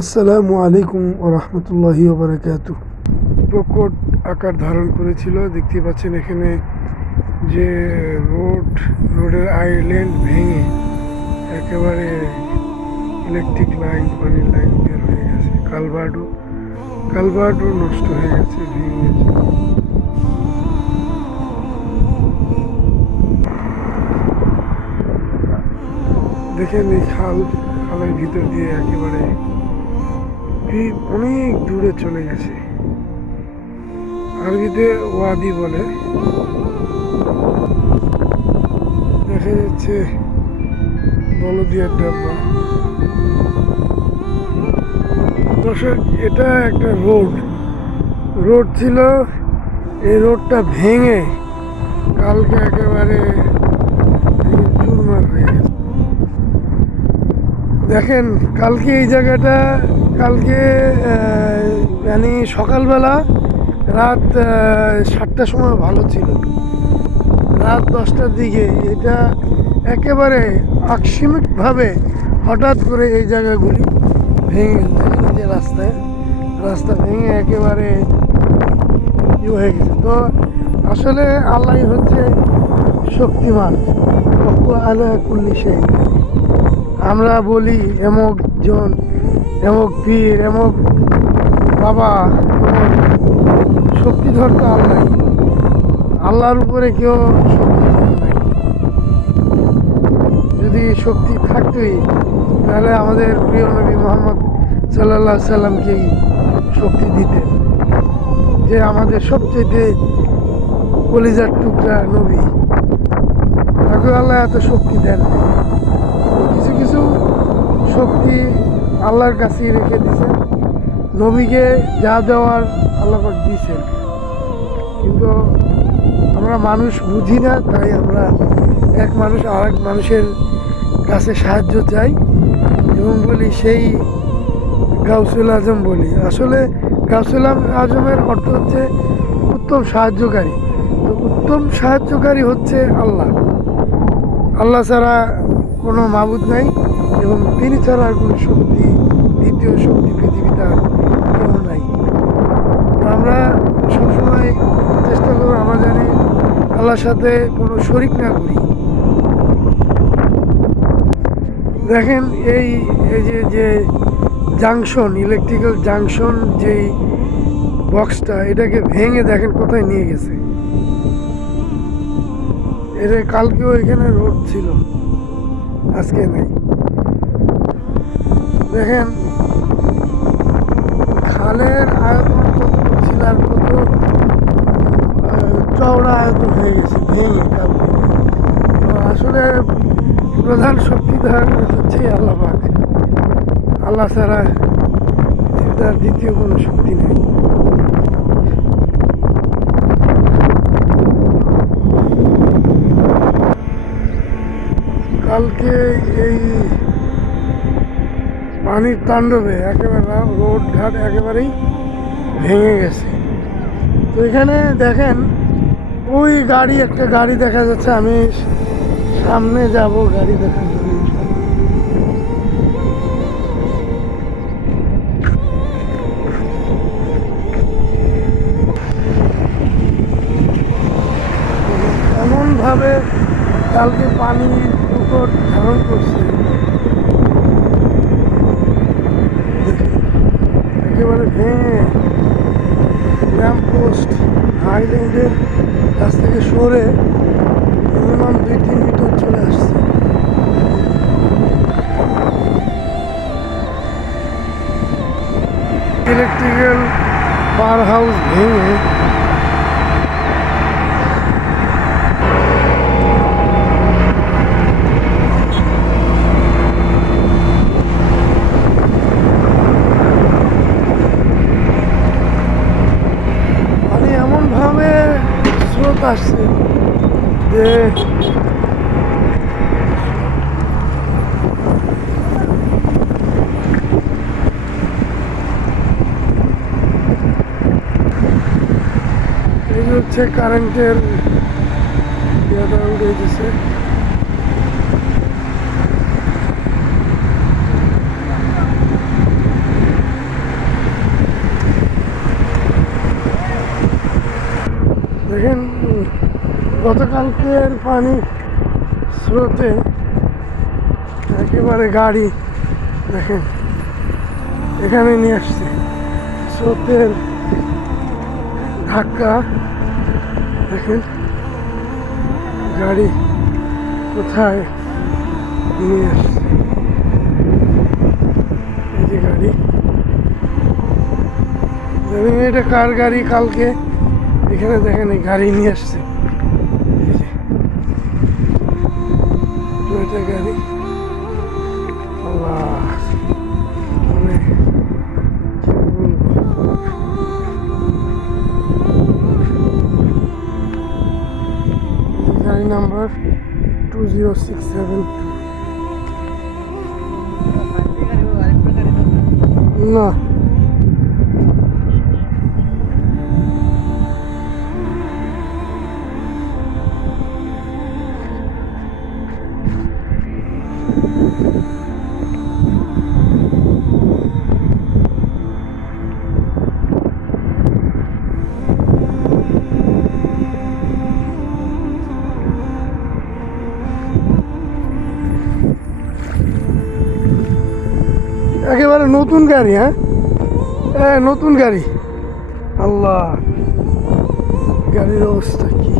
আসসালামু আলাইকুম ওরহমতুল্লাহি ওবরাকাতুহ। প্রকট আকার ধারণ করেছিল। দেখতে পাচ্ছেন এখানে যে রোডের আইল্যান্ড ভেঙে একেবারে ইলেকট্রিক লাইন, পানির লাইন বের হয়ে গেছে। কালভার্টও নষ্ট হয়ে গেছে, ভেঙে গেছে। দেখেন এই খালের ভিতর দিয়ে একেবারে অনেক দূরে চলে গেছে। আরবিতে ওয়াদি বলে। দেখা যাচ্ছে বলদিয়ার ডাব্বা। দর্শক, এটা একটা রোড ছিল। এই রোডটা ভেঙে কালকে একেবারে চুরমার হয়ে গেছে। দেখেন কালকে এই জায়গাটা মানে সকালবেলা রাত 7টার সময় ভালো ছিল। রাত 10টার দিকে এটা একেবারে আকস্মিকভাবে হঠাৎ করে এই জায়গাগুলি ভেঙে গেছে। দেখেন এই যে রাস্তা ভেঙে একেবারে হয়ে গেছে। তো আসলে আল্লাহ হচ্ছে শক্তিমান, আলা কুল্লি শাই। আমরা বলি এমক জন, এমক পীর, এমক বাবা, শক্তিধর তো আল্লাহর উপরে কেউ শক্তিধর নাই। যদি শক্তি থাকতোই তাহলে আমাদের প্রিয় নবী মোহাম্মদ সাল্লাল্লাহু আলাইহি সাল্লামকেই শক্তি দিতেন, যে আমাদের সবচেয়ে কলিজার টুকরা নবী। তাকে আল্লাহ এত শক্তি দেন। কিছু কিছু শক্তি আল্লাহর কাছেই রেখে দিয়েছেন। নবীকে যা দেওয়ার আল্লাহ পাক দিয়েছেন, কিন্তু আমরা মানুষ বুঝি না। তাই আমরা এক মানুষ আর এক মানুষের কাছে সাহায্য চাই এবং বলি সেই গাউসুল আজম বলি। আসলে গাউসুল আজমের অর্থ হচ্ছে উত্তম সাহায্যকারী। তো উত্তম সাহায্যকারী হচ্ছে আল্লাহ ছাড়া কোনো মাবুদ নাই, এবং তিনি ছাড়া আর কোনো দ্বিতীয় শক্তি পৃথিবীতে আর কেউ নাই। তো আমরা সবসময় চেষ্টা করবো আমরা জানি আল্লাহর সাথে কোনো শরিক না করি। দেখেন এই যে জাংশন, ইলেকট্রিক্যাল জাংশন, যেই বক্সটা, এটাকে ভেঙে দেখেন কোথায় নিয়ে গেছে। এটা কালকেও এখানে রোড ছিল, আজকে নেই। দেখেন খালের আয়তন কত ছিল আর কত চওড়া আয়তন হয়ে গেছে ভেঙে কালকে। তো আসলে প্রধান শক্তিধর হচ্ছে আল্লাহ পাক। আল্লাহ ছাড়া তার দ্বিতীয় কোনো শক্তি নেই। কালকে এই পানির তাণ্ডবে একেবারে রোড ঘাট একেবারেই ভেঙে গেছে। তো এখানে দেখেন ওই একটা গাড়ি দেখা যাচ্ছে। আমি সামনে যাব গাড়ি দেখার জন্য। এমনভাবে কালকে পানি প্রকট ধারণ করছে, একেবারে ভেঙে ল্যাম্পপোস্ট হাইল্যান্ডের কাছ থেকে সরে মিনিমাম 2-3 মিটার চলে আসছে। ইলেকট্রিক্যাল পাওয়ার হাউস ভেঙে এমনভাবে স্রোত আসছে যে এই হচ্ছে কারেন্টের ইয়েটা উড়ে গেছে। দেখেন গতকালকের পানি স্রোতে একেবারে গাড়ি দেখেন এখানে নিয়ে আসছে, স্রোতের ধাক্কা দেখেন গাড়ি কোথায় নিয়ে আসছে। এই যে গাড়ি, জানি না এটা কার গাড়ি। কালকে এখানে দেখেন এই গাড়ি নিয়ে আসছে, এই যে টয়োটা গাড়ি। আল্লাহ, মানে কি বলবো, গাড়ি নাম্বার 2067। না একেবারে নতুন গাড়ি, হ্যাঁ নতুন গাড়ি। আল্লাহ, গাড়ির অবস্থা কি!